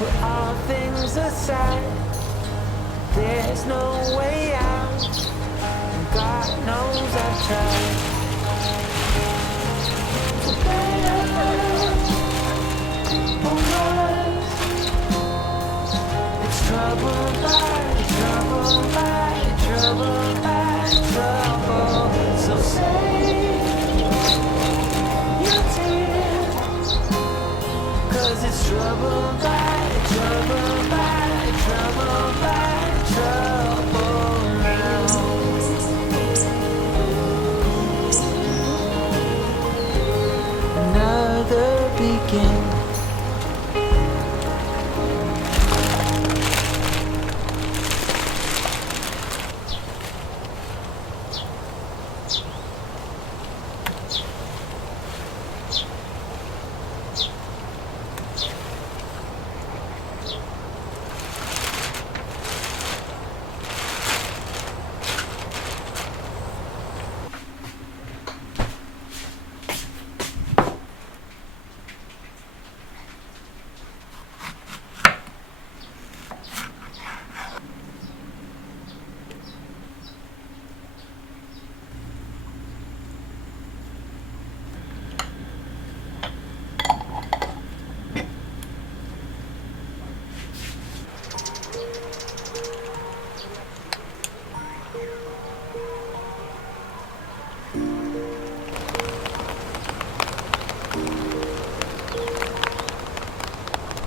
pulls aside. There's no way out. God knows I've tried. For better or it's trouble by trouble by trouble by trouble. So save your tears. Cause it's trouble by trouble by trouble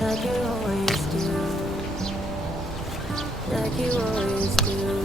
like you always do. Like you always do.